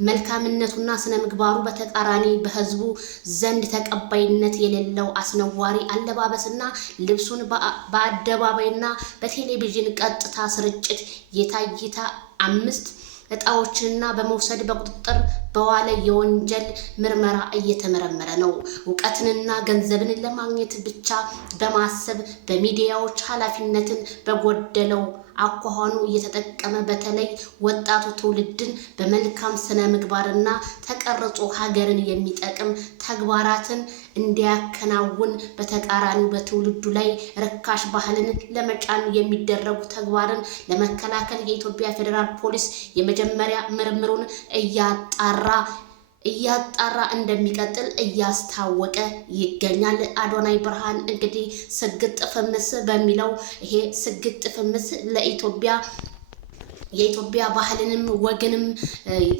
መልካምነቱና ስነ ምግባሩ በተቃራኒ በህዝቡ ዘንድ ተቀባይነት የሌለው አስነዋሪ አለባበስና ልብሱን በአደባባይና በቴሌቪዥን ቀጥታ ስርጭት የታይታ 5 እጣዎችንና በመውሰድ በቁጥጥር በዋለ የወንጀል ምርመራ እየተመረመረ ነው። እውቀትንና ገንዘብን ለማግኘት ብቻ በማሰብ በሚዲያዎች ኃላፊነትን በጎደለው አኳኋኑ እየተጠቀመ በተለይ ወጣቱ ትውልድን በመልካም ስነ ምግባርና ተቀርጾ ሀገርን የሚጠቅም ተግባራትን እንዲያከናውን በተቃራኒው በትውልዱ ላይ ርካሽ ባህልን ለመጫን የሚደረጉ ተግባርን ለመከላከል የኢትዮጵያ ፌዴራል ፖሊስ የመጀመሪያ ምርምሩን እያጣራ እንደሚቀጥል እያስታወቀ ይገኛል። አዶናይ ብርሃን እንግዲህ ስግጥ ፍምስ በሚለው ይሄ ስግጥ ፍምስ የኢትዮጵያ ባህልንም ወግንም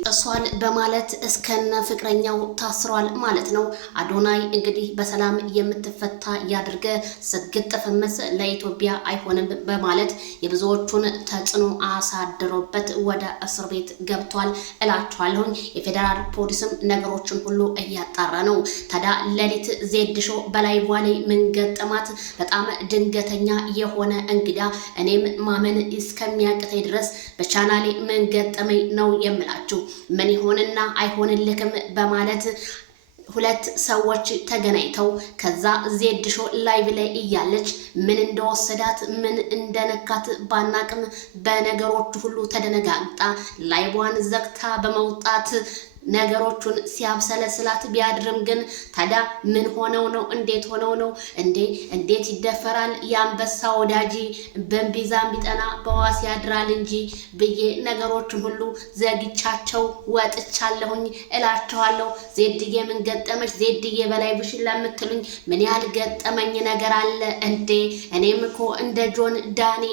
ጥሷል በማለት እስከነ ፍቅረኛው ታስሯል ማለት ነው። አዶናይ እንግዲህ በሰላም የምትፈታ ያድርገ፣ ስግጥ ፍምስ ለኢትዮጵያ አይሆንም በማለት የብዙዎቹን ተጽዕኖ አሳድሮበት ወደ እስር ቤት ገብቷል እላችኋለሁ። የፌዴራል ፖሊስም ነገሮችን ሁሉ እያጣራ ነው። ታዲያ ሌሊት ዜድ ሾው በላይ ላይ ምን ገጠማት? በጣም ድንገተኛ የሆነ እንግዳ እኔም ማመን እስከሚያቅተኝ ድረስ በቻናሌ ምን ገጠመኝ ነው የምላችሁ። ምን ይሆንና አይሆንልክም በማለት ሁለት ሰዎች ተገናኝተው ከዛ ዜድ ሾው ላይቭ ላይ እያለች ምን እንደወሰዳት ምን እንደነካት ባናቅም በነገሮች ሁሉ ተደነጋግጣ ላይቧን ዘግታ በመውጣት ነገሮቹን ሲያብሰለስላት ቢያድርም ግን ታዲያ ምን ሆነው ነው? እንዴት ሆነው ነው? እንዴት ይደፈራል? የአንበሳ ወዳጂ በእምቢዛም ቢጠና በዋስ ያድራል እንጂ ብዬ ነገሮችን ሁሉ ዘግቻቸው ወጥቻለሁኝ እላችኋለሁ። ዜድዬ ምን ገጠመች? ዜድዬ በላይ ብሽ ለምትሉኝ ምን ያህል ገጠመኝ ነገር አለ እንዴ? እኔም እኮ እንደ ጆን ዳኒ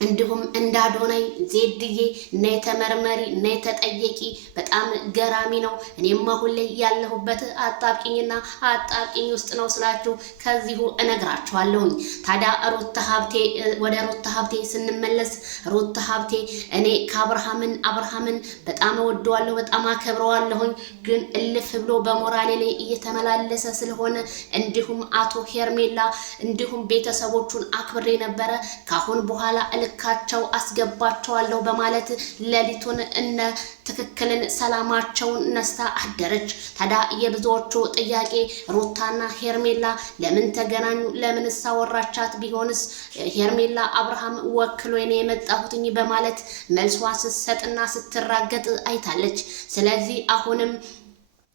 እንዲሁም እንደ አዶናይ ዜድዬ ነይ ተመርመሪ ነይ ተጠየቂ፣ በጣም ገራሚ ነው። እኔም አሁን ላይ ያለሁበት አጣብቂኝና አጣብቂኝ ውስጥ ነው ስላችሁ ከዚሁ እነግራችኋለሁኝ። ታዲያ ወደ ሩታ ሀብቴ ስንመለስ ሩታ ሀብቴ እኔ አብርሃምን በጣም እወደዋለሁ፣ በጣም አከብረዋለሁኝ። ግን እልፍ ብሎ በሞራሌ ላይ እየተመላለሰ ስለሆነ እንዲሁም አቶ ሄርሜላ እንዲሁም ቤተሰቦቹን አክብሬ ነበረ ካሁን በኋላ ልካቸው አስገባቸዋለሁ በማለት ሌሊቱን እነ ትክክልን ሰላማቸውን ነስታ አደረች። ታዲያ የብዙዎቹ ጥያቄ ሩታና ሄርሜላ ለምን ተገናኙ? ለምን ሳወራቻት ቢሆንስ ሄርሜላ አብርሃም ወክሎኝ ነው የመጣሁትኝ በማለት መልሷ ስትሰጥና ስትራገጥ አይታለች። ስለዚህ አሁንም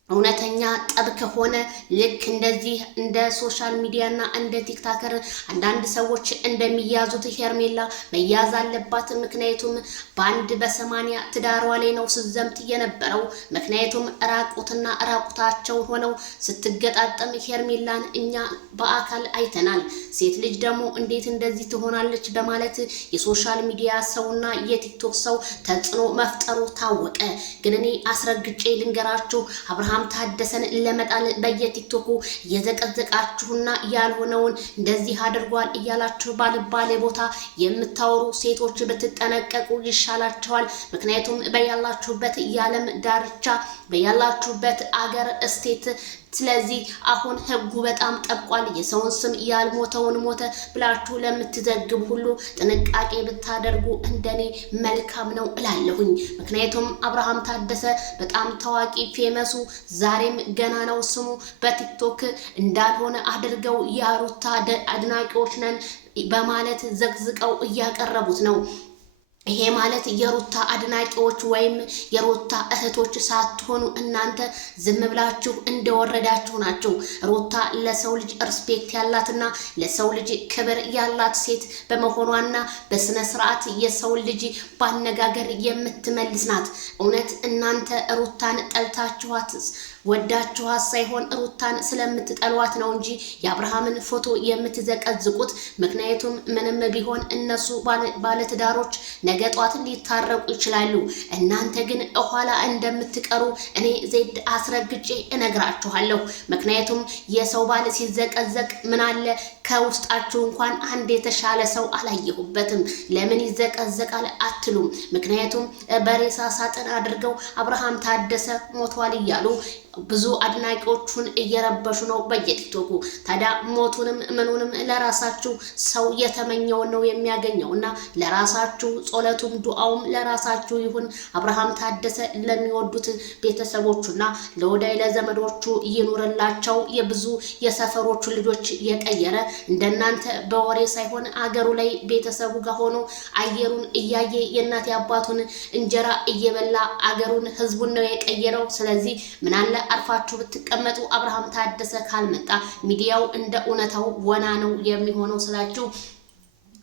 እውነተኛ ጠብ ከሆነ ልክ እንደዚህ እንደ ሶሻል ሚዲያና እንደ ቲክታከር አንዳንድ ሰዎች እንደሚያዙት ሄርሜላ መያዝ አለባት። ምክንያቱም በአንድ በ80 ትዳሯ ላይ ነው ስትዘምት የነበረው። ምክንያቱም ራቁታቸው ሆነው ስትገጣጠም ሄርሜላን እኛ በአካል አይተናል። ሴት ልጅ ደግሞ እንዴት እንደዚህ ትሆናለች በማለት የሶሻል ሚዲያ ሰውና የቲክቶክ ሰው ተጽዕኖ መፍጠሩ ታወቀ። ግን እኔ አስረግጬ ልንገራችሁ አብርሃም ታደሰን ለመጣል በየቲክቶኩ የዘቀዘቃችሁና ያልሆነውን እንደዚህ አድርጓል እያላችሁ ባልባሌ ቦታ የምታወሩ ሴቶች ብትጠነቀቁ ይሻላችኋል። ምክንያቱም በያላችሁበት የዓለም ዳርቻ በያላችሁበት አገር እስቴት ስለዚህ አሁን ህጉ በጣም ጠብቋል። የሰውን ስም ያልሞተውን ሞተ ብላችሁ ለምትዘግቡ ሁሉ ጥንቃቄ ብታደርጉ እንደኔ መልካም ነው እላለሁኝ። ምክንያቱም አብርሃም ታደሰ በጣም ታዋቂ ፌመሱ ዛሬም ገና ነው ስሙ በቲክቶክ እንዳልሆነ አድርገው የሩታ አድናቂዎች ነን በማለት ዘግዝቀው እያቀረቡት ነው። ይሄ ማለት የሩታ አድናቂዎች ወይም የሩታ እህቶች ሳትሆኑ እናንተ ዝም ብላችሁ እንደወረዳችሁ ናችሁ። ሩታ ለሰው ልጅ ሪስፔክት ያላትና ለሰው ልጅ ክብር ያላት ሴት በመሆኗና በስነ ስርዓት የሰው ልጅ ባነጋገር የምትመልስ ናት። እውነት እናንተ ሩታን ጠልታችኋት ወዳችኋት ሳይሆን ሩታን ስለምትጠሏት ነው እንጂ የአብርሃምን ፎቶ የምትዘቀዝቁት። ምክንያቱም ምንም ቢሆን እነሱ ባለትዳሮች ነገ ጧት ሊታረቁ ይችላሉ። እናንተ ግን ኋላ እንደምትቀሩ እኔ ዜድ አስረግጬ እነግራችኋለሁ። ምክንያቱም የሰው ባል ሲዘቀዘቅ ምን አለ ከውስጣችሁ እንኳን አንድ የተሻለ ሰው አላየሁበትም። ለምን ይዘቀዘቃል አትሉም? ምክንያቱም በሬሳ ሳጥን አድርገው አብርሃም ታደሰ ሞቷል እያሉ ብዙ አድናቂዎቹን እየረበሹ ነው በየቲክቶኩ። ታዲያ ሞቱንም ምኑንም ለራሳችሁ ሰው የተመኘውን ነው የሚያገኘውና ለራሳችሁ ጸሎቱም ዱዓውም ለራሳችሁ ይሁን። አብርሃም ታደሰ ለሚወዱት ቤተሰቦቹና ለወዳይ ለዘመዶቹ ይኑርላቸው። የብዙ የሰፈሮቹ ልጆች የቀየረ እንደናንተ በወሬ ሳይሆን አገሩ ላይ ቤተሰቡ ጋር ሆኖ አየሩን እያየ የእናት አባቱን እንጀራ እየበላ አገሩን ህዝቡን ነው የቀየረው። ስለዚህ ምናለ አርፋችሁ ብትቀመጡ አብርሃም ታደሰ ካልመጣ ሚዲያው እንደ እውነታው ወና ነው የሚሆነው ስላችሁ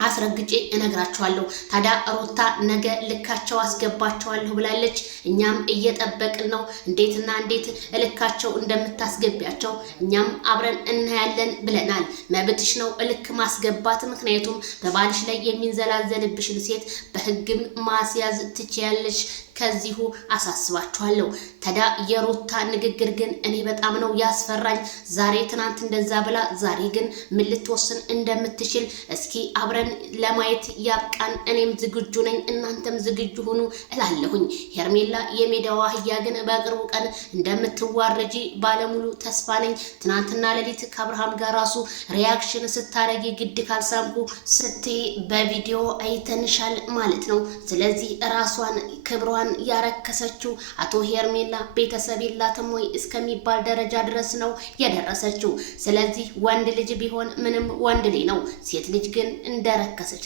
አስረግጬ እነግራችኋለሁ። ታዲያ ሩታ ነገ ልካቸው አስገባቸዋለሁ ብላለች። እኛም እየጠበቅን ነው እንዴትና እንዴት ልካቸው እንደምታስገቢያቸው እኛም አብረን እናያለን ብለናል። መብትሽ ነው ልክ ማስገባት፣ ምክንያቱም በባልሽ ላይ የሚንዘላዘልብሽን ሴት በህግም ማስያዝ ትችያለሽ። ከዚሁ አሳስባችኋለሁ። ታዲያ የሩታ ንግግር ግን እኔ በጣም ነው ያስፈራኝ። ዛሬ ትናንት እንደዛ ብላ ዛሬ ግን ምን ልትወስን እንደምትችል እስኪ አብረን ለማየት ያብቃን። እኔም ዝግጁ ነኝ፣ እናንተም ዝግጁ ሁኑ እላለሁኝ። ሄርሜላ የሜዳዋ አህያ ግን በቅርቡ ቀን እንደምትዋረጂ ባለሙሉ ተስፋ ነኝ። ትናንትና ሌሊት ከአብርሃም ጋር ራሱ ሪያክሽን ስታረጊ ግድ ካልሳምኩ ስትይ በቪዲዮ አይተንሻል ማለት ነው። ስለዚህ ራሷን ክብሯን ያረከሰችው አቶ ሄርሜላ ቤተሰብ የላትም ወይ እስከሚባል ደረጃ ድረስ ነው የደረሰችው። ስለዚህ ወንድ ልጅ ቢሆን ምንም ወንድ ልጅ ነው፣ ሴት ልጅ ግን እንደረከሰች